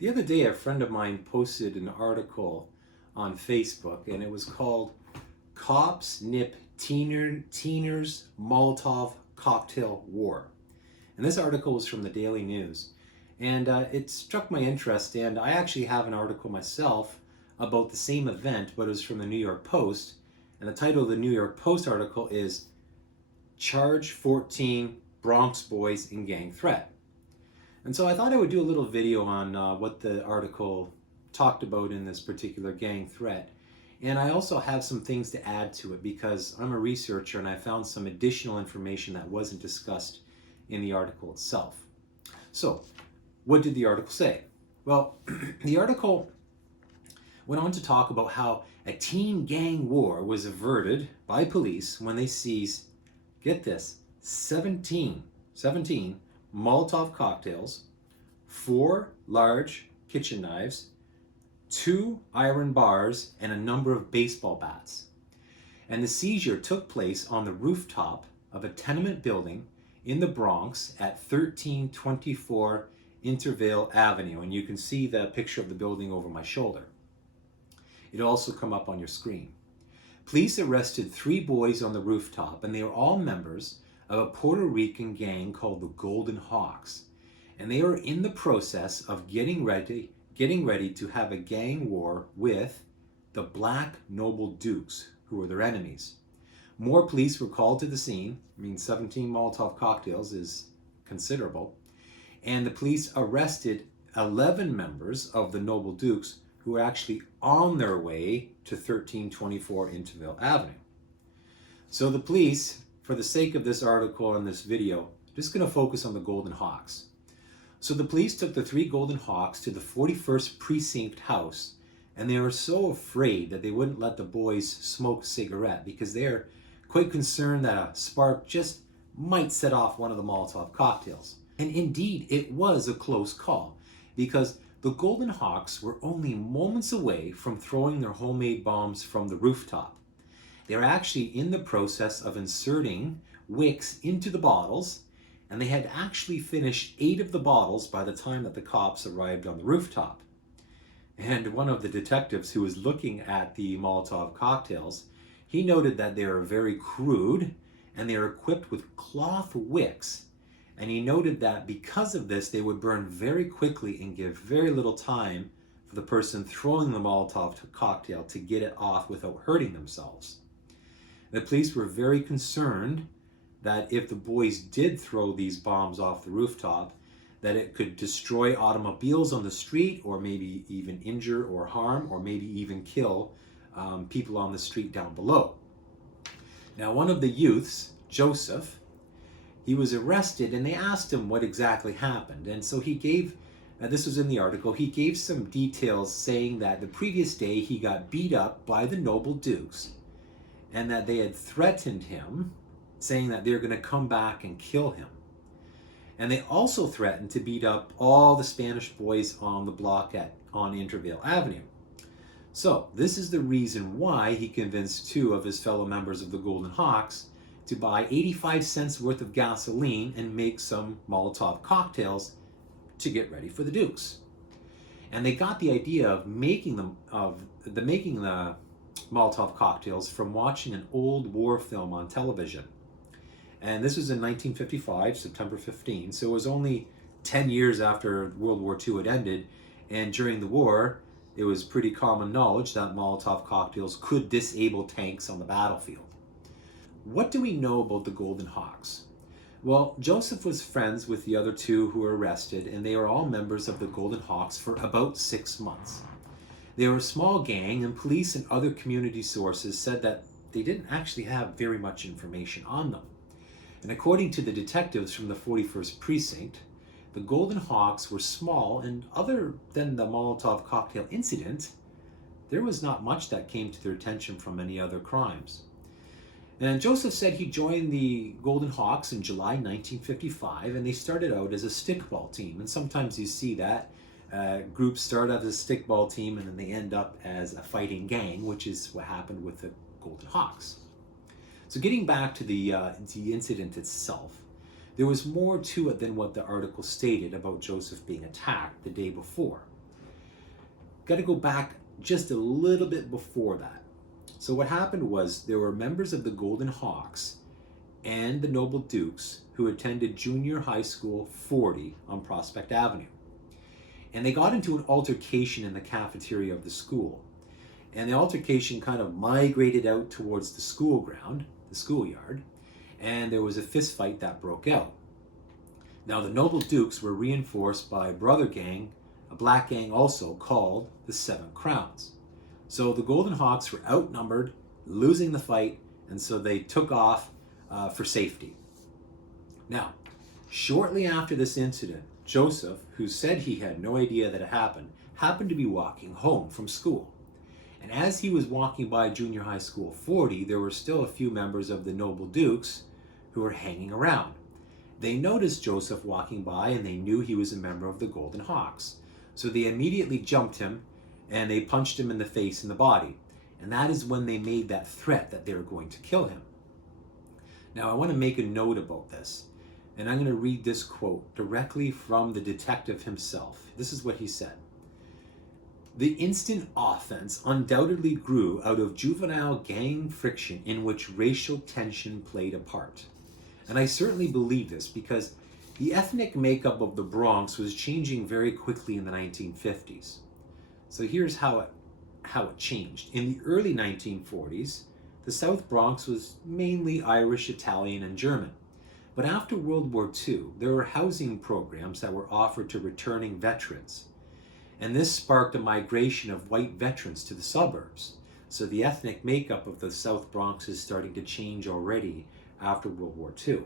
The other day, a friend of mine posted an article on Facebook, and it was called Cops Nip Teeners Molotov Cocktail War. And this article was from the Daily News. And it struck my interest, and I actually have an article myself about the same event, but it was from the New York Post. And the title of the New York Post article is Charge 14 Bronx Boys in Gang Threat. And so I thought I would do a little video on what the article talked about in this particular gang threat. And I also have some things to add to it because I'm a researcher and I found some additional information that wasn't discussed in the article itself. So, what did the article say? Well, the article went on to talk about how a teen gang war was averted by police when they seized, get this, 17 Molotov cocktails, 4 large kitchen knives, 2 iron bars, and a number of baseball bats. And the seizure took place on the rooftop of a tenement building in the Bronx at 1324 Intervale Avenue. And you can see the picture of the building over my shoulder. It'll also come up on your screen. Police arrested 3 boys on the rooftop, and they were all members of a Puerto Rican gang called the Golden Hawks. And they were in the process of getting ready to have a gang war with the Black Noble Dukes, who were their enemies. More police were called to the scene. 17 Molotov cocktails is considerable. And the police arrested 11 members of the Noble Dukes who were actually on their way to 1324 Intervale Avenue. So the police, for the sake of this article and this video, just going to focus on the Golden Hawks. So the police took the 3 Golden Hawks to the 41st Precinct house, and they were so afraid that they wouldn't let the boys smoke a cigarette because they're quite concerned that a spark just might set off one of the Molotov cocktails. And indeed, it was a close call because the Golden Hawks were only moments away from throwing their homemade bombs from the rooftop. They were actually in the process of inserting wicks into the bottles, and they had actually finished 8 of the bottles by the time that the cops arrived on the rooftop. And one of the detectives who was looking at the Molotov cocktails, he noted that they were very crude and they were equipped with cloth wicks. And he noted that because of this, they would burn very quickly and give very little time for the person throwing the Molotov cocktail to get it off without hurting themselves. The police were very concerned that if the boys did throw these bombs off the rooftop, that it could destroy automobiles on the street or maybe even injure or harm or maybe even kill people on the street down below. Now, one of the youths, Joseph, he was arrested and they asked him what exactly happened. And so he gave, this was in the article, he gave some details saying that the previous day he got beat up by the Noble Dukes and that they had threatened him, saying that they're going to come back and kill him. And they also threatened to beat up all the Spanish boys on the block on Intervale Avenue. So this is the reason why he convinced 2 of his fellow members of the Golden Hawks to buy 85 cents worth of gasoline and make some Molotov cocktails to get ready for the Dukes. And they got the idea of making the Molotov cocktails from watching an old war film on television. And this was in 1955, September 15, so it was only 10 years after World War II had ended, and during the war, it was pretty common knowledge that Molotov cocktails could disable tanks on the battlefield. What do we know about the Golden Hawks? Well, Joseph was friends with the other 2 who were arrested, and they were all members of the Golden Hawks for about 6 months. They were a small gang, and police and other community sources said that they didn't actually have very much information on them. And according to the detectives from the 41st Precinct, the Golden Hawks were small, and other than the Molotov cocktail incident, there was not much that came to their attention from any other crimes. And Joseph said he joined the Golden Hawks in July 1955, and they started out as a stickball team. And sometimes you see that groups start out as a stickball team and then they end up as a fighting gang, which is what happened with the Golden Hawks. So getting back to the incident itself, there was more to it than what the article stated about Joseph being attacked the day before. got to go back just a little bit before that. So what happened was there were members of the Golden Hawks and the Noble Dukes who attended Junior High School 40 on Prospect Avenue. And they got into an altercation in the cafeteria of the school. And the altercation kind of migrated out towards the school ground, the schoolyard, and there was a fist fight that broke out. Now the Noble Dukes were reinforced by a brother gang, a black gang also, called the Seven Crowns. So the Golden Hawks were outnumbered, losing the fight, and so they took off for safety. Now, shortly after this incident, Joseph, who said he had no idea that it happened to be walking home from school. And as he was walking by Junior High School 40, there were still a few members of the Noble Dukes who were hanging around. They noticed Joseph walking by and they knew he was a member of the Golden Hawks. So they immediately jumped him and they punched him in the face and the body. And that is when they made that threat that they were going to kill him. Now I want to make a note about this. And I'm going to read this quote directly from the detective himself. This is what he said. The instant offense undoubtedly grew out of juvenile gang friction in which racial tension played a part. And I certainly believe this because the ethnic makeup of the Bronx was changing very quickly in the 1950s. So here's how it changed. In the early 1940s, the South Bronx was mainly Irish, Italian, and German. But after World War II, there were housing programs that were offered to returning veterans. And this sparked a migration of white veterans to the suburbs. So the ethnic makeup of the South Bronx is starting to change already after World War II.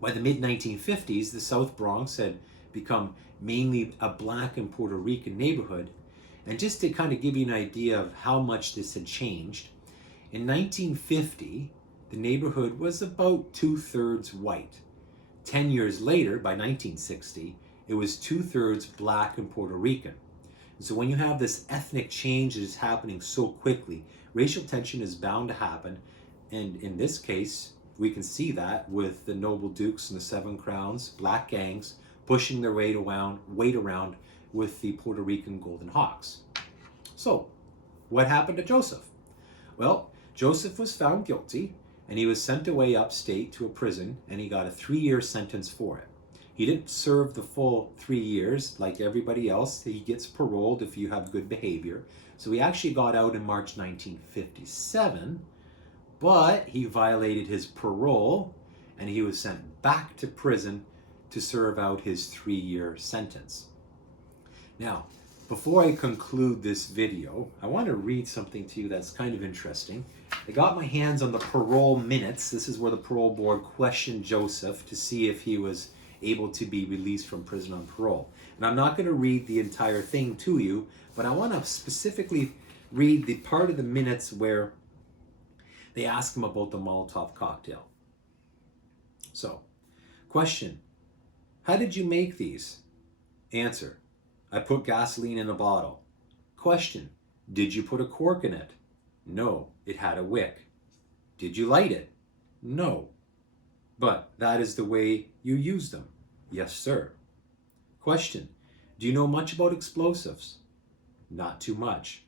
By the mid-1950s, the South Bronx had become mainly a black and Puerto Rican neighborhood. And just to kind of give you an idea of how much this had changed, in 1950, the neighborhood was about 2/3 white. 10 years later, by 1960, it was 2/3 black and Puerto Rican. And so when you have this ethnic change that is happening so quickly, racial tension is bound to happen. And in this case, we can see that with the Noble Dukes and the Seven Crowns, black gangs, pushing their weight around with the Puerto Rican Golden Hawks. So, what happened to Joseph? Well, Joseph was found guilty, and he was sent away upstate to a prison, and he got a 3-year sentence for it. He didn't serve the full 3 years like everybody else. He gets paroled if you have good behavior. So he actually got out in March 1957, but he violated his parole, and he was sent back to prison to serve out his 3-year sentence. Now, before I conclude this video, I want to read something to you that's kind of interesting. I got my hands on the parole minutes. This is where the parole board questioned Joseph to see if he was able to be released from prison on parole. And I'm not going to read the entire thing to you, but I want to specifically read the part of the minutes where they ask him about the Molotov cocktail. So, question, how did you make these? Answer, I put gasoline in a bottle. Question, did you put a cork in it? No, it had a wick. Did you light it? No. But that is the way you use them. Yes, sir. Question, do you know much about explosives? Not too much.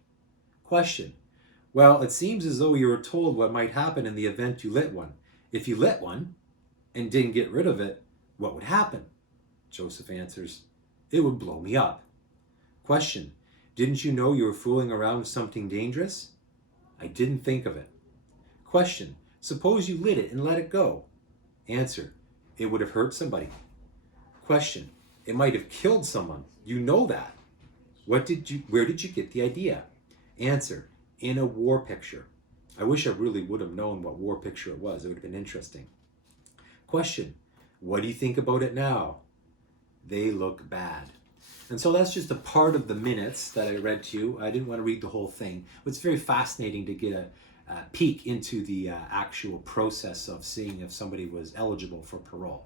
Question, well, it seems as though you were told what might happen in the event you lit one. If you lit one and didn't get rid of it, what would happen? Joseph answers, it would blow me up. Question, didn't you know you were fooling around with something dangerous? I didn't think of it. Question, suppose you lit it and let it go. Answer, it would have hurt somebody. Question, it might have killed someone. You know that. Where did you get the idea? Answer, in a war picture. I wish I really would have known what war picture it was. It would have been interesting. Question, what do you think about it now? They look bad. And so that's just a part of the minutes that I read to you. I didn't want to read the whole thing. But it's very fascinating to get a peek into the actual process of seeing if somebody was eligible for parole.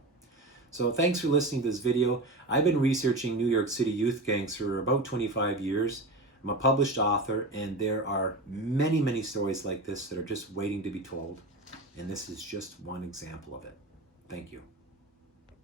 So thanks for listening to this video. I've been researching New York City youth gangs for about 25 years. I'm a published author, and there are many, many stories like this that are just waiting to be told. And this is just one example of it. Thank you.